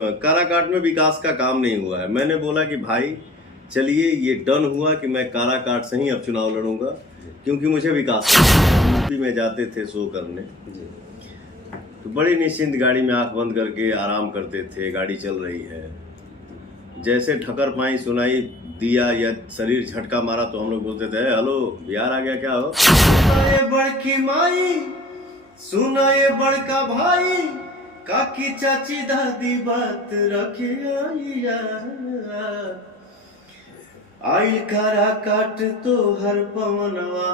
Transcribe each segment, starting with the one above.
काराकाट में विकास का काम नहीं हुआ है। मैंने बोला कि भाई चलिए ये डन हुआ कि मैं काराकाट से ही अब चुनाव लड़ूंगा, क्योंकि मुझे विकास यूपी में जाते थे शो करने, तो बड़ी निश्चिंत गाड़ी में आंख बंद करके आराम करते थे। गाड़ी चल रही है, जैसे ठकर पाई सुनाई दिया या शरीर झटका मारा तो हम लोग बोलते थे हेलो बिहार आ गया क्या हो। सुना ये बड़की माई, सुना ये बड़का भाई, काकी चाची दादी बात रखे आइल काराकाट तो हर पवनवा,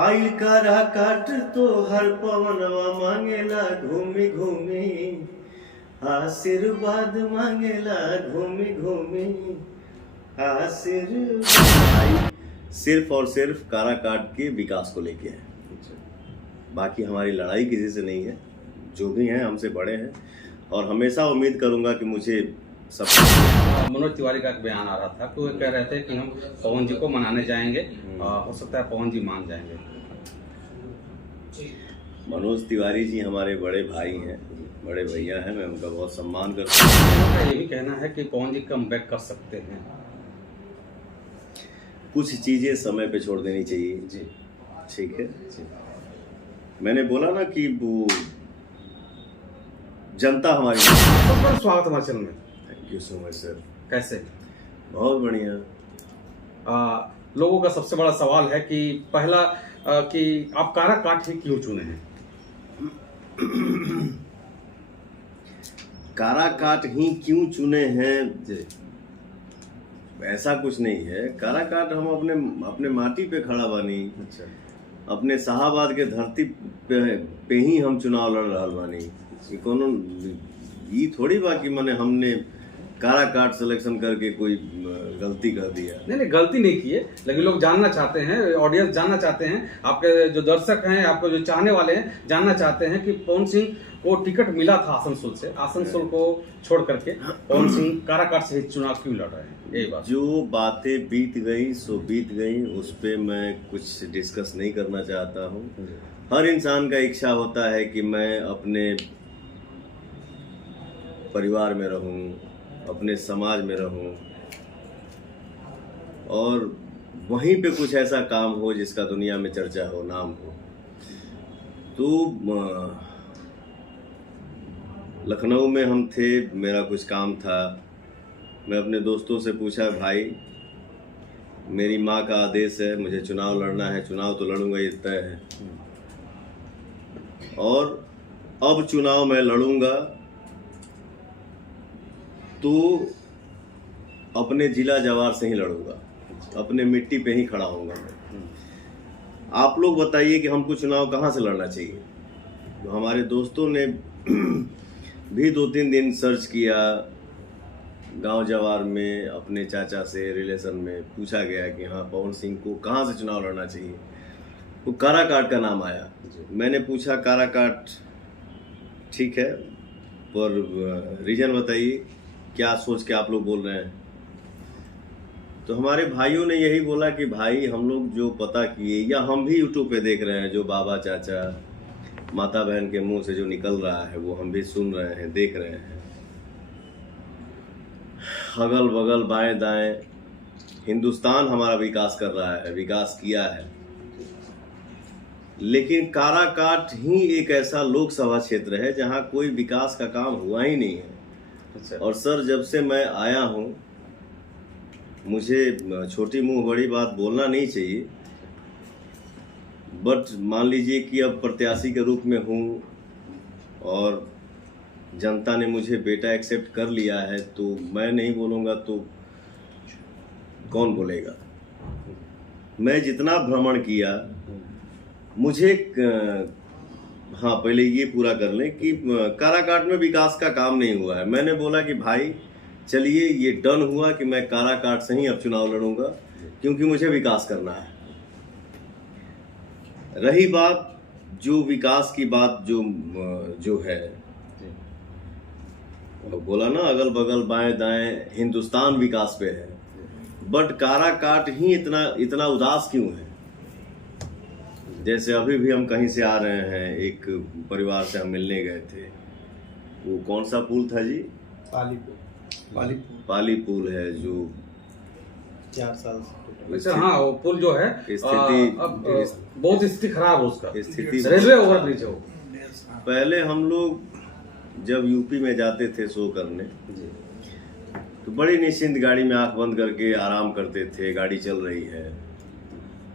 आइल काराकाट तो हर पवनवा, मांगेला घूमी घूमी आशीर्वाद, मांगेला घूमी घूमी आशीर्वाद। सिर्फ और सिर्फ काराकाट के विकास को लेके है, बाकी हमारी लड़ाई किसी से नहीं है। जो भी हैं हमसे बड़े हैं और हमेशा उम्मीद करूंगा कि मुझे सब। मनोज तिवारी का एक बयान आ रहा था, तो वो कह रहे थे कि हम पवन जी को मनाने जाएंगे, हो सकता है पवन जी मान जाएंगे। मनोज तिवारी जी हमारे बड़े भाई हैं, बड़े भैया हैं, मैं उनका बहुत सम्मान करता हूँ। उनका ये भी कहना है कि पवन जी कम बैक कर सकते हैं। कुछ चीज़ें समय पे छोड़ देनी चाहिए जी, ठीक है जी। मैंने बोला ना कि वो जनता हमारी। बहुत बहुत स्वागत हिमाचल में। Thank you so much sir. कैसे? बहुत बढ़िया। लोगों का सबसे बड़ा सवाल है कि पहला कि आप काराकाट ही क्यों चुने हैं? काराकाट ही क्यों चुने हैं? जी, ऐसा कुछ नहीं है। काराकाट हम अपने माटी पे खड़ा बानी, अच्छा, अपने शाहबाद के धरती पे ही हम चुनाव लड़ रहा बानी। ये कोनो ये थोड़ी बाकी मैंने हमने काराकाट सिलेक्शन करके कोई गलती कर दिया। नहीं गलती नहीं की है, लेकिन लोग जानना चाहते हैं, ऑडियंस जानना चाहते हैं, आपके जो दर्शक हैं, आपके जो चाहने वाले हैं, जानना चाहते हैं कि पवन सिंह को टिकट मिला था आसनसोल से, आसनसोल को छोड़ करके पवन सिंह काराकाट से चुनाव क्यों लड़ रहे हैं? यही बात। जो बातें बीत गई सो बीत गई, उस पे मैं कुछ डिस्कस नहीं करना चाहता हूँ। हर इंसान का इच्छा होता है कि मैं अपने परिवार में रहूं, अपने समाज में रहूं और वहीं पे कुछ ऐसा काम हो जिसका दुनिया में चर्चा हो, नाम हो। तो लखनऊ में हम थे, मेरा कुछ काम था। मैं अपने दोस्तों से पूछा भाई मेरी माँ का आदेश है, मुझे चुनाव लड़ना है, चुनाव तो लड़ूंगा, ये तय है। और अब चुनाव मैं लड़ूंगा तो अपने जिला जवार से ही लड़ूंगा, अपने मिट्टी पे ही खड़ा होऊंगा मैं। आप लोग बताइए कि हमको चुनाव कहाँ से लड़ना चाहिए? तो हमारे दोस्तों ने भी 2-3 दिन सर्च किया, गांव जवार में अपने चाचा से रिलेशन में पूछा गया कि हाँ पवन सिंह को कहाँ से चुनाव लड़ना चाहिए। तो काराकाट का नाम आया। मैंने पूछा काराकाट ठीक है, पर रीजन बताइए, क्या सोच के आप लोग बोल रहे हैं? तो हमारे भाइयों ने यही बोला कि भाई हम लोग जो पता किए या हम भी यूट्यूब पे देख रहे हैं, जो बाबा चाचा माता बहन के मुंह से जो निकल रहा है वो हम भी सुन रहे हैं, देख रहे हैं। अगल बगल बाएं दाएं हिंदुस्तान हमारा विकास कर रहा है, विकास किया है, लेकिन काराकाट ही एक ऐसा लोकसभा क्षेत्र है जहां कोई विकास का काम हुआ ही नहीं है। अच्छा। और सर जब से मैं आया हूं, मुझे छोटी मुंह बड़ी बात बोलना नहीं चाहिए, बट मान लीजिए कि अब प्रत्याशी के रूप में हूं और जनता ने मुझे बेटा एक्सेप्ट कर लिया है, तो मैं नहीं बोलूँगा तो कौन बोलेगा? मैं जितना भ्रमण किया, मुझे हाँ पहले ये पूरा कर लें कि काराकाट में विकास का काम नहीं हुआ है। मैंने बोला कि भाई चलिए ये डन हुआ कि मैं काराकाट से ही अब चुनाव लड़ूंगा, क्योंकि मुझे विकास करना है। रही बात जो विकास की बात, जो है बोला ना अगल बगल बाएं दाएं हिंदुस्तान विकास पे है, बट काराकाट ही इतना उदास क्यों है? जैसे अभी भी हम कहीं से आ रहे हैं, एक परिवार से हम मिलने गए थे, वो कौन सा पुल था जी? पाली पुल है जो 4 साल से अच्छा हाँ, वो पुल जो है स्थिति अब बहुत स्थिति खराब है उसका। स्थिति रेलवे ओवरब्रिज है वो। पहले हम लोग जब यूपी में जाते थे शो करने जी तो बड़ी निश्चिंत गाड़ी में आंख बंद करके आराम करते थे, गाड़ी चल रही है।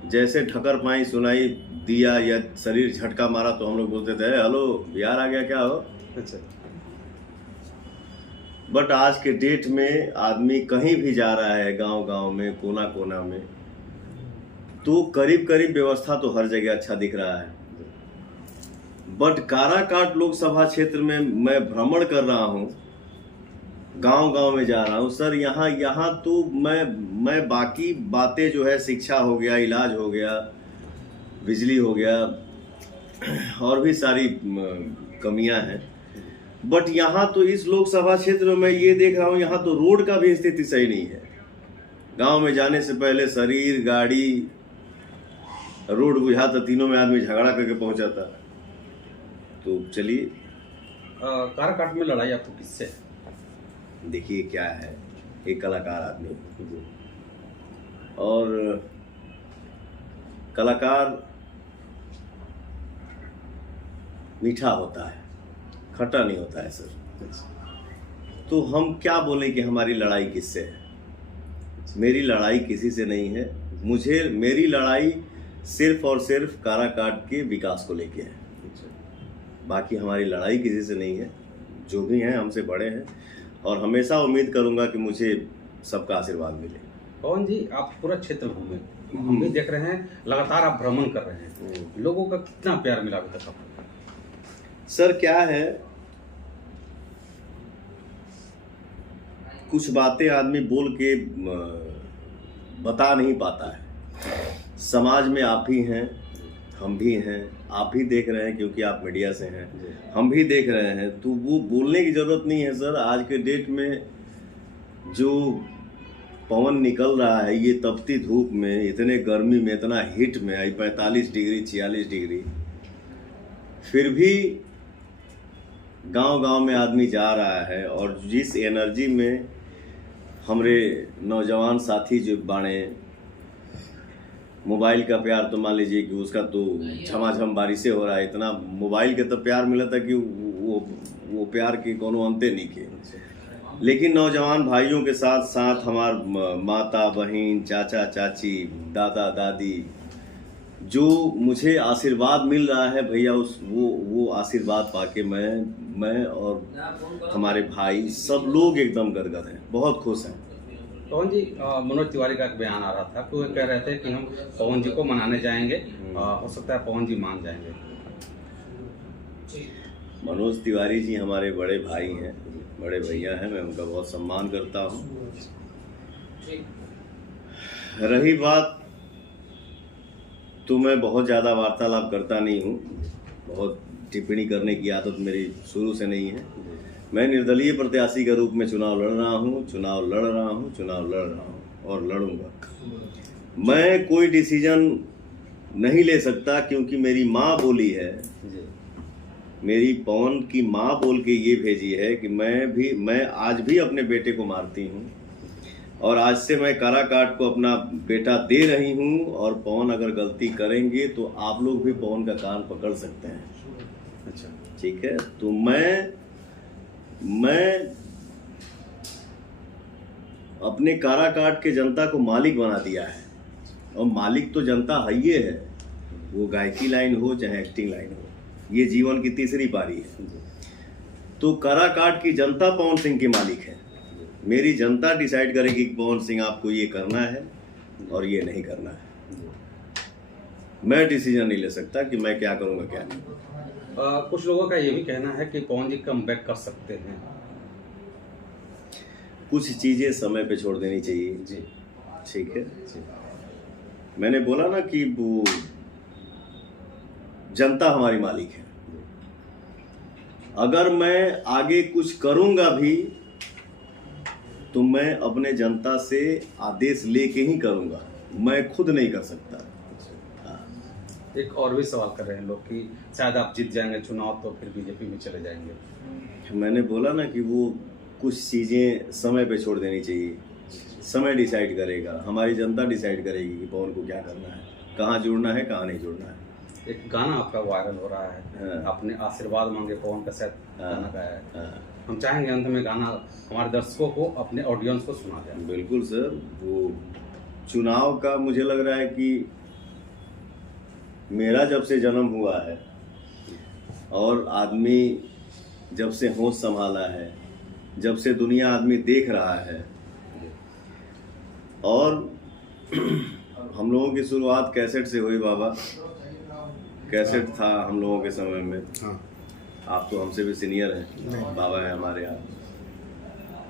जैसे ठकर पाई सुनाई दिया या शरीर झटका मारा तो हम लोग बोलते थे हेलो बिहार आ गया क्या हो। अच्छा बट आज के डेट में आदमी कहीं भी जा रहा है, गांव गांव में, कोना कोना में, तो करीब करीब व्यवस्था तो हर जगह अच्छा दिख रहा है। बट काराकाट लोकसभा क्षेत्र में मैं भ्रमण कर रहा हूं, गांव गांव में जा रहा हूं सर। यहाँ तो मैं बाकी बातें जो है, शिक्षा हो गया, इलाज हो गया, बिजली हो गया, और भी सारी कमियां हैं। बट यहाँ तो इस लोकसभा क्षेत्र में मैं ये देख रहा हूँ, यहाँ तो रोड का भी स्थिति सही नहीं है। गांव में जाने से पहले शरीर, गाड़ी, रोड बुझाता, तीनों में आदमी झगड़ा करके पहुंचा था। तो चलिए, काराकाट में लड़ाई आपको किससे? देखिए क्या है, एक कलाकार आदमी और कलाकार मीठा होता है, खट्टा नहीं होता है सर। तो हम क्या बोलें कि हमारी लड़ाई किससे है? मेरी लड़ाई किसी से नहीं है। मेरी लड़ाई सिर्फ और सिर्फ काराकाट के विकास को लेके है। बाकी हमारी लड़ाई किसी से नहीं है। जो भी हैं हमसे बड़े हैं और हमेशा उम्मीद करूंगा कि मुझे सबका आशीर्वाद मिले। पवन जी, आप पूरा क्षेत्र घूमे, हम भी देख रहे हैं, लगातार आप भ्रमण कर रहे हैं, लोगों का कितना प्यार मिला अभी तक आपको? सर क्या है, कुछ बातें आदमी बोल के बता नहीं पाता है। समाज में आप भी हैं, हम भी हैं, आप भी देख रहे हैं क्योंकि आप मीडिया से हैं, हम भी देख रहे हैं। तो वो बोलने की जरूरत नहीं है सर। आज के डेट में जो पवन निकल रहा है, ये तपती धूप में, इतने गर्मी में, इतना हीट में, 45 डिग्री 46 डिग्री, फिर भी गांव गांव में आदमी जा रहा है। और जिस एनर्जी में हमारे नौजवान साथी जो बाणे, मोबाइल का प्यार तो मान लीजिए कि उसका तो झमाझम बारिशें हो रहा है, इतना मोबाइल के तो प्यार मिला था कि वो प्यार के कोनो अंते नहीं के। लेकिन नौजवान भाइयों के साथ साथ हमार माता बहन, चाचा चाची, दादा दादी, जो मुझे आशीर्वाद मिल रहा है भैया, वो आशीर्वाद पाके मैं और हमारे भाई सब लोग एकदम गदगद हैं, बहुत खुश हैं। पवन जी, मनोज तिवारी का एक बयान आ रहा था, तो वो कह रहे थे कि हम पवन जी को मनाने जाएंगे, हो सकता है पवन जी मान जाएंगे। मनोज तिवारी जी हमारे बड़े भाई हैं, बड़े भैया हैं, मैं उनका बहुत सम्मान करता हूँ। रही बात, तो मैं बहुत ज़्यादा वार्तालाप करता नहीं हूँ, बहुत टिप्पणी करने की आदत मेरी शुरू से नहीं है। मैं निर्दलीय प्रत्याशी के रूप में चुनाव लड़ रहा हूँ और लड़ूंगा। मैं कोई डिसीजन नहीं ले सकता क्योंकि मेरी माँ बोली है, मेरी पवन की माँ बोल के ये भेजी है कि मैं आज भी अपने बेटे को मारती हूँ और आज से मैं काराकाट को अपना बेटा दे रही हूँ। और पवन अगर गलती करेंगे तो आप लोग भी पवन का कान पकड़ सकते हैं। अच्छा, ठीक है। तो मैं अपने काराकाट के जनता को मालिक बना दिया है, और मालिक तो जनता है ही है, वो गायकी लाइन हो चाहे एक्टिंग लाइन हो, ये जीवन की तीसरी पारी है। तो काराकाट की जनता पवन सिंह की मालिक है। मेरी जनता डिसाइड करेगी कि पवन सिंह आपको ये करना है और ये नहीं करना है। मैं डिसीजन नहीं ले सकता कि मैं क्या करूंगा क्या नहीं। कुछ लोगों का ये भी कहना है कि पवन जी कम बैक कर सकते हैं। कुछ चीजें समय पे छोड़ देनी चाहिए जी, ठीक है। मैंने बोला ना कि वो जनता हमारी मालिक है। अगर मैं आगे कुछ करूंगा भी तो मैं अपने जनता से आदेश लेके ही करूंगा, मैं खुद नहीं कर सकता। एक और भी सवाल कर रहे हैं लोग कि शायद आप जीत जाएंगे चुनाव तो फिर बीजेपी में चले जाएंगे। मैंने बोला ना कि वो कुछ चीज़ें समय पे छोड़ देनी चाहिए। समय डिसाइड करेगा, हमारी जनता डिसाइड करेगी कि पवन को क्या करना है, कहाँ जुड़ना है, कहाँ नहीं जुड़ना है। एक गाना आपका वायरल हो रहा है, हाँ। आपने आशीर्वाद मांगे पवन का शायद हाँ। गाना गाया है। हाँ, हम चाहेंगे अंत में गाना हमारे दर्शकों को, अपने ऑडियंस को सुना दें। बिल्कुल सर। वो चुनाव का मुझे लग रहा है कि मेरा जब से जन्म हुआ है और आदमी जब से होश संभाला है, जब से दुनिया आदमी देख रहा है, और हम लोगों की शुरुआत कैसेट से हुई बाबा। कैसेट था हम लोगों के समय में। हाँ। आप तो हमसे भी सीनियर हैं, बाबा हैं हमारे आप,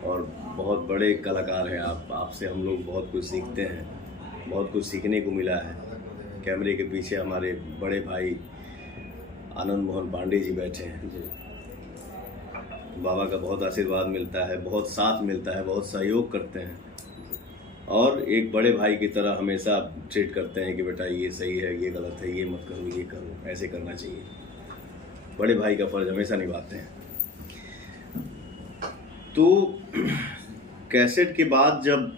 और बहुत बड़े कलाकार हैं आप। आपसे हम लोग बहुत कुछ सीखते हैं, बहुत कुछ सीखने को मिला है। कैमरे के पीछे हमारे बड़े भाई आनंद मोहन पांडे जी बैठे हैं। बाबा का बहुत आशीर्वाद मिलता है, बहुत साथ मिलता है, बहुत सहयोग करते हैं, और एक बड़े भाई की तरह हमेशा ट्रीट करते हैं कि बेटा ये सही है, ये गलत है, ये मत करो, ये करो, ऐसे करना चाहिए। बड़े भाई का फर्ज हमेशा निभाते हैं। तो कैसेट के बाद जब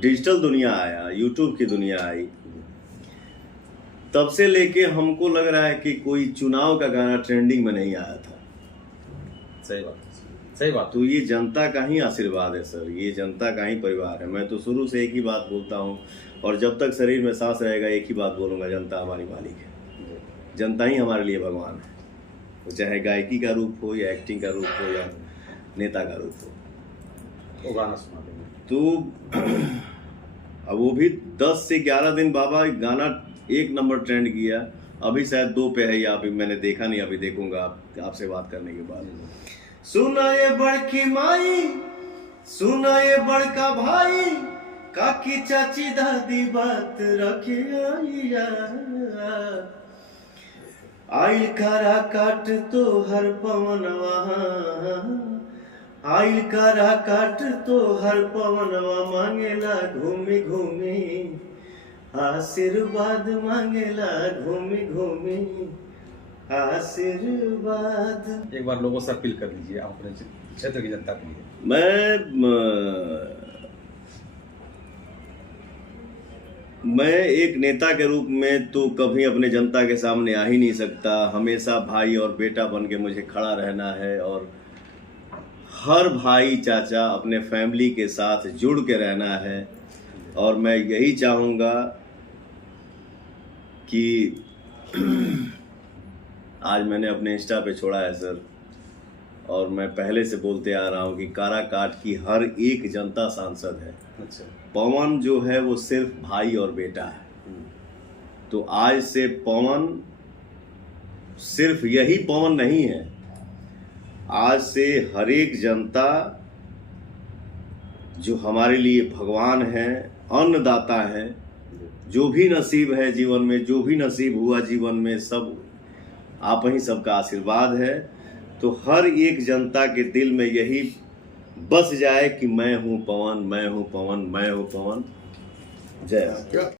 डिजिटल दुनिया आया, यूट्यूब की दुनिया आई, तब से लेके हमको लग रहा है कि कोई चुनाव का गाना ट्रेंडिंग में नहीं आया था। सही बात, सही बात। तो ये जनता का ही आशीर्वाद है सर, ये जनता का ही परिवार है। मैं तो शुरू से एक ही बात बोलता हूँ, और जब तक शरीर में सांस रहेगा एक ही बात बोलूँगा, जनता हमारी मालिक है। जनता ही हमारे लिए भगवान है। वो चाहे गायकी का रूप हो, या एक्टिंग का रूप हो, या नेता का रूप हो। वो गाना सुना देंगे तो अब वो भी 10 से 11 दिन बाबा गाना 1 नंबर ट्रेंड किया। अभी शायद 2 पे है, या अभी मैंने देखा नहीं, अभी देखूंगा आपसे बात करने के बाद। सुना ये बड़की माई, सुना ये बड़का भाई, काकी चाची दादी बात रखे आइल करा काट तो हर पवनवा, आइल करा काट तो हर पवनवा, मांगेला घूमी घूमी आशीर्वाद, मांगेला घूमी घूमी आशीर्वाद। एक बार लोगों से अपील कर दीजिए अपने क्षेत्र की जनता के लिए। मैं एक नेता के रूप में तो कभी अपने जनता के सामने आ ही नहीं सकता। हमेशा भाई और बेटा बन के मुझे खड़ा रहना है, और हर भाई चाचा अपने फैमिली के साथ जुड़ के रहना है। और मैं यही चाहूँगा कि आज मैंने अपने इंस्टा पे छोड़ा है सर, और मैं पहले से बोलते आ रहा हूँ कि काराकाट की हर एक जनता सांसद है। अच्छा। पवन जो है वो सिर्फ भाई और बेटा है। तो आज से पवन सिर्फ यही पवन नहीं है, आज से हर एक जनता जो हमारे लिए भगवान है, अन्नदाता है, जो भी नसीब है जीवन में, जो भी नसीब हुआ जीवन में, सब आप ही सबका आशीर्वाद है। तो हर एक जनता के दिल में यही बस जाए कि मैं हूँ पवन, मैं हूँ पवन, मैं हूँ पवन। जय